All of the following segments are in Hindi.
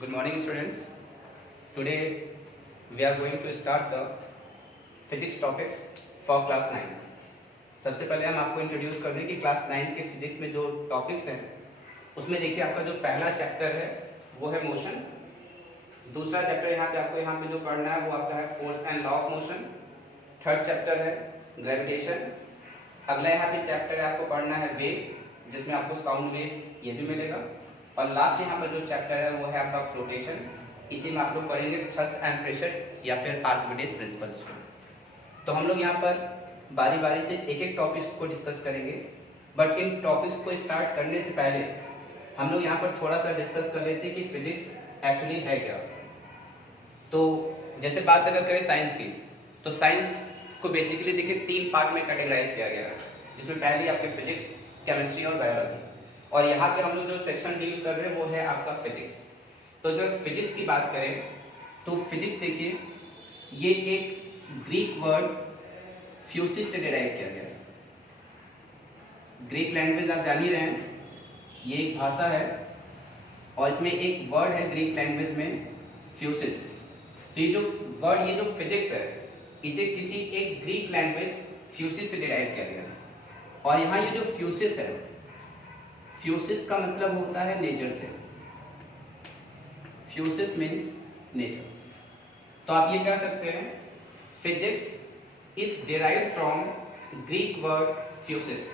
Good morning, students. Today we are going to start the physics topics for class 9. सबसे पहले हम आपको इंट्रोड्यूस कर दें कि क्लास 9 के फिजिक्स में जो टॉपिक्स हैं उसमें देखिए आपका जो पहला चैप्टर है वो है मोशन। दूसरा चैप्टर यहाँ पे जो पढ़ना है वो आपका है force and law of motion. Third chapter है ग्रेविटेशन। अगला यहाँ पे चैप्टर है आपको पढ़ना है वेव, जिसमें आपको साउंड वेव ये भी मिलेगा। और लास्ट यहाँ पर जो चैप्टर है वो है आपका फ्लोटेशन। इसी में आप लोग पढ़ेंगे थ्रस्ट एंड प्रेशर या फिर आर्किमिडीज प्रिंसिपल्स। तो हम लोग यहाँ पर बारी बारी से एक एक टॉपिक्स को डिस्कस करेंगे, बट इन टॉपिक्स को स्टार्ट करने से पहले हम लोग यहाँ पर थोड़ा सा डिस्कस कर लेते हैं कि फिजिक्स एक्चुअली है क्या। तो जैसे बात अगर करें साइंस की, तो साइंस को बेसिकली देखिए 3 पार्ट में कैटेगराइज किया गया है, जिसमें पहली आपके फिजिक्स, केमिस्ट्री और बायोलॉजी। और यहाँ पे हम लोग जो सेक्शन डील कर रहे हैं वो है आपका फिजिक्स। तो जो फिजिक्स की बात करें तो फिजिक्स देखिए ये एक ग्रीक वर्ड फ्यूसिस से डिराइव किया गया है। ग्रीक लैंग्वेज आप जान ही रहे हैं, ये एक भाषा है और इसमें एक वर्ड है ग्रीक लैंग्वेज में फ्यूसिस। तो ये जो वर्ड, ये जो फिजिक्स है, इसे किसी एक ग्रीक लैंग्वेज फ्यूसिस से डिराइव किया गया है। और यहाँ ये जो फ्यूसिस है, फ्यूसिस का मतलब होता है नेचर से। Physis means nature. तो आप ये कह सकते हैं physics is derived from Greek word physis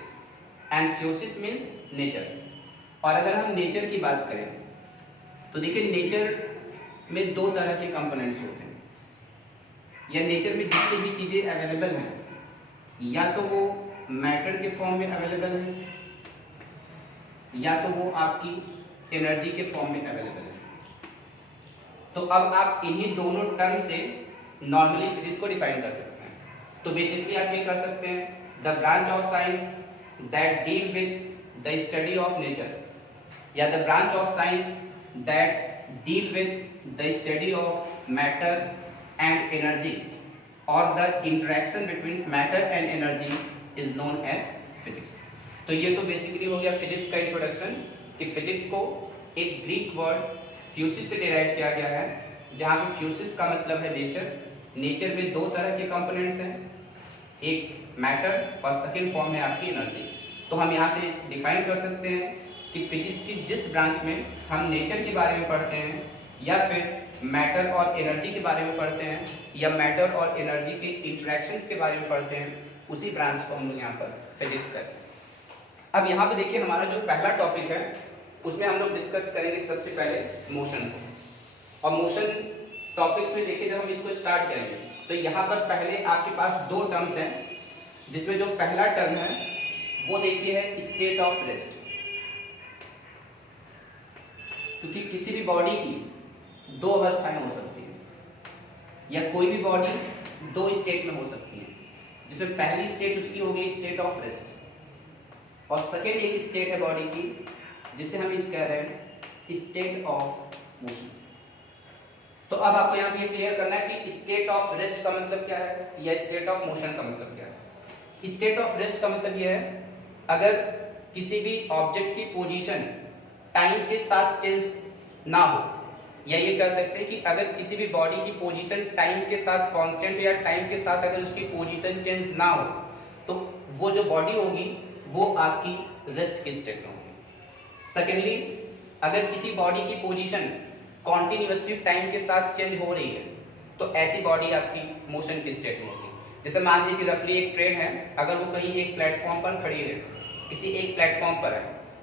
and physis means nature. और अगर हम नेचर की बात करें तो देखिए नेचर में 2 तरह के कंपोनेंट्स होते हैं, या नेचर में जितनी भी चीजें अवेलेबल हैं या तो वो मैटर के फॉर्म में अवेलेबल है या तो वो आपकी एनर्जी के फॉर्म में अवेलेबल है। तो अब आप इन्हीं दोनों टर्म से नॉर्मली फिजिक्स को डिफाइन कर सकते हैं। तो बेसिकली आप ये कह सकते हैं the branch of science that deal with the study of nature, या the branch of science that deal with the study of matter and energy, और the interaction between matter and energy is known as physics. तो ये तो बेसिकली हो गया फिजिक्स का इंट्रोडक्शन, कि फिजिक्स को एक ग्रीक वर्ड फ्यूसिस से डिराइव किया गया है, जहाँ पे फ्यूसिस का मतलब है नेचर। नेचर में 2 तरह के कंपोनेंट्स हैं, एक मैटर और सेकंड फॉर्म है आपकी एनर्जी। तो हम यहाँ से डिफाइन कर सकते हैं कि फिजिक्स की जिस ब्रांच में हम नेचर के बारे में पढ़ते हैं या फिर मैटर और एनर्जी के बारे में पढ़ते हैं या मैटर और एनर्जी के इंटरेक्शंस के बारे में पढ़ते हैं, उसी ब्रांच को हम लोग यहाँ पर फिजिक्स करते हैं। अब यहाँ पे देखिए हमारा जो पहला टॉपिक है उसमें हम लोग डिस्कस करेंगे सबसे पहले मोशन को। और मोशन टॉपिक्स में देखिए जब हम इसको स्टार्ट करेंगे तो यहाँ पर पहले आपके पास 2 टर्म्स हैं, जिसमें जो पहला टर्म है वो देखिए है स्टेट ऑफ रेस्ट। क्योंकि किसी भी बॉडी की 2 अवस्थाएं हो सकती हैं, या कोई भी बॉडी 2 स्टेट में हो सकती है, जिसमें पहली स्टेट उसकी हो गई स्टेट ऑफ रेस्ट, और सेकेंड एक स्टेट है बॉडी की जिसे हम इस कह रहे हैं स्टेट ऑफ मोशन। तो अब आपको यहाँ पे ये क्लियर करना है कि स्टेट ऑफ रेस्ट का मतलब क्या है या स्टेट ऑफ मोशन का मतलब क्या है। स्टेट ऑफ रेस्ट का मतलब यह है अगर किसी भी ऑब्जेक्ट की पोजीशन टाइम के साथ चेंज ना हो, या ये कह सकते हैं कि अगर किसी भी बॉडी की पोजीशन टाइम के साथ कांस्टेंट या टाइम के साथ अगर उसकी पोजीशन चेंज ना हो, तो वो जो बॉडी होगी वो आपकी रेस्ट की स्टेट में होगी। सेकेंडली, अगर किसी बॉडी की पोजीशन कॉन्टिन्यूअसली टाइम के साथ चेंज हो रही है तो ऐसी बॉडी आपकी मोशन की स्टेट में होगी। जैसे मान लीजिए कि रफली एक ट्रेन है, अगर वो कहीं एक प्लेटफॉर्म पर खड़ी है, किसी एक प्लेटफॉर्म पर है,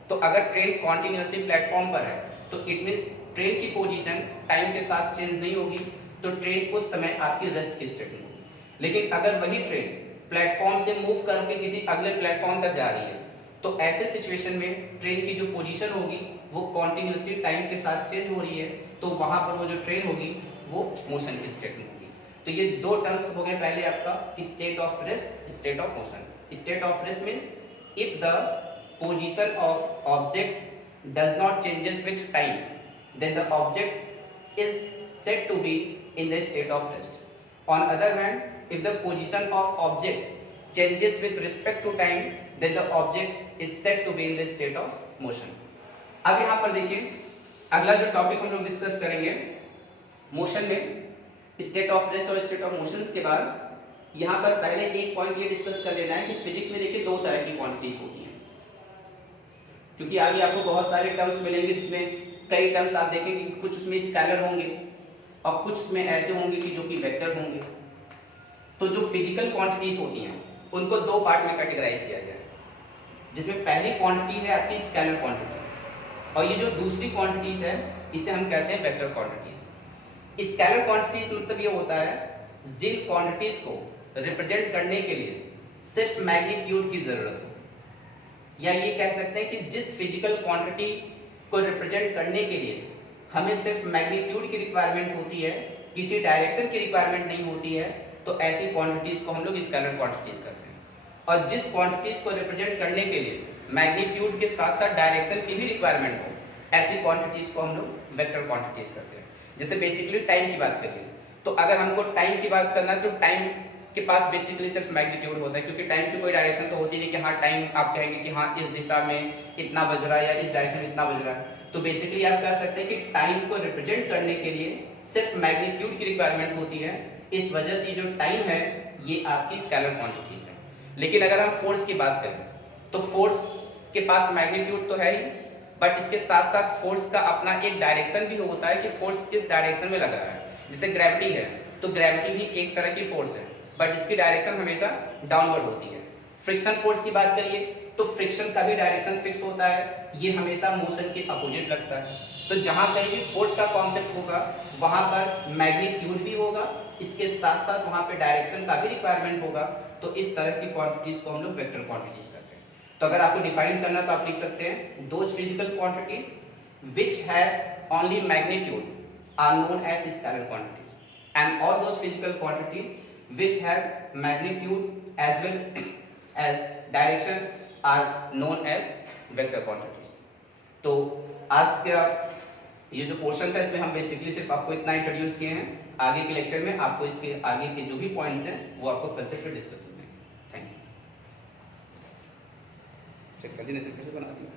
तो अगर ट्रेन कॉन्टिन्यूअसली प्लेटफॉर्म पर है तो इट मीन्स ट्रेन की पोजीशन टाइम के साथ चेंज नहीं होगी, तो ट्रेन उस समय आपकी रेस्ट की स्टेट में होगी। लेकिन अगर वही ट्रेन प्लेटफॉर्म से मूव करके किसी अगले प्लेटफॉर्म तक जा रही है, तो ऐसे सिचुएशन में ट्रेन की जो पोजीशन होगी वो कॉन्टिन्यूअसली टाइम के साथ चेंज हो रही है, तो वहां पर वो जो ट्रेन होगी वो मोशन की स्टेट में होगी। तो ये 2 टर्म्स हो गए पहले आपका state of rest, state of motion. State of rest means if the position of object does not changes with time, then the object is said to be in the state of rest. On other hand, if the position of object changes with respect to time, then the object is said to be in the state of motion. अब यहाँ पर देखिए अगला जो टॉपिक हम लोग डिस्कस करेंगे मोशन में, स्टेट ऑफ रेस्ट और स्टेट ऑफ मोशंस के बाद यहाँ पर पहले एक पॉइंट ये डिस्कस कर लेना है कि फिजिक्स में देखिए दो तरह की क्वांटिटीज होती हैं, क्योंकि आगे आपको बहुत सारे टर्म्स मिलेंगे जिसमें कई टर्म्स आप देखेंगे कुछ उसमें स्केलर होंगे और कुछ उसमें ऐसे होंगे कि जो कि वेक्टर होंगे। तो जो फिजिकल क्वांटिटीज होती हैं उनको दो पार्ट में कैटेगराइज किया गया है, जिसमें पहली क्वांटिटी है आपकी स्केलर क्वांटिटी और ये जो दूसरी क्वांटिटीज है इसे हम कहते हैं वेक्टर क्वांटिटीज। स्केलर क्वांटिटीज मतलब ये होता है जिन क्वांटिटीज को रिप्रेजेंट करने के लिए सिर्फ मैग्नीट्यूड की जरूरत हो, या ये कह सकते हैं कि जिस फिजिकल क्वांटिटी को रिप्रेजेंट करने के लिए हमें सिर्फ मैग्नीट्यूड की रिक्वायरमेंट होती है, किसी डायरेक्शन की रिक्वायरमेंट नहीं होती है, तो ऐसी क्वांटिटीज को हम लोग स्केलर क्वांटिटीज करते हैं। और जिस क्वांटिटीज को रिप्रेजेंट करने के लिए मैग्नीट्यूड के साथ साथ डायरेक्शन की भी रिक्वायरमेंट हो, ऐसी क्वांटिटीज को हम लोग वेक्टर क्वांटिटीज करते हैं। जैसे बेसिकली टाइम की बात करिए, तो अगर हमको टाइम की बात करना है तो टाइम के पास बेसिकली सिर्फ मैग्नीट्यूड होता है, क्योंकि टाइम की कोई डायरेक्शन तो होती नहीं कि हाँ टाइम आप कहेंगे कि हाँ इस दिशा में इतना बज रहा है या इस डायरेक्शन में इतना बज रहा है। तो बेसिकली आप कह सकते हैं कि टाइम को रिप्रेजेंट करने के लिए सिर्फ मैग्नीट्यूड की रिक्वायरमेंट होती है, इस वजह से जो टाइम है ये आपकी स्केलर क्वांटिटीज है। लेकिन अगर हम फोर्स की बात करें तो फोर्स के पास मैग्नीट्यूड तो है ही, बट इसके साथ साथ फोर्स का अपना एक डायरेक्शन भी होता है कि फोर्स किस डायरेक्शन में लग रहा है। जैसे ग्रेविटी है तो ग्रेविटी भी एक तरह की फोर्स है, बट इसकी डायरेक्शन हमेशा डाउनवर्ड होती है। फ्रिक्शन फोर्स की बात करिए तो फ्रिक्शन का भी डायरेक्शन फिक्स होता है, ये हमेशा मोशन के अपोजिट लगता है। तो जहां कहीं भी फोर्स का कॉन्सेप्ट होगा वहां पर मैग्नीट्यूड भी होगा, इसके साथ साथ वहां पे डायरेक्शन का भी रिक्वायरमेंट होगा। तो इस तरह की क्वांटिटीज को हम लोग वेक्टर क्वांटिटीज करते हैं। तो अगर आपको डिफाइन करना तो आप लिख सकते हैं those physical quantities which have only magnitude are known as scalar quantities and all those physical quantities which have magnitude as well as direction are known as vector quantities। तो आज का ये जो पोर्शन था इसमें हम बेसिकली सिर्फ आपको इतना इंट्रोड्यूस किए हैं। आगे के लेक्चर में आपको इसके आगे के जो भी पॉइंट्स हैं वो आपको कल से फिर डिस्कस करेंगे। Thank you. चेक कर लीजिए, फिर से बना दिया।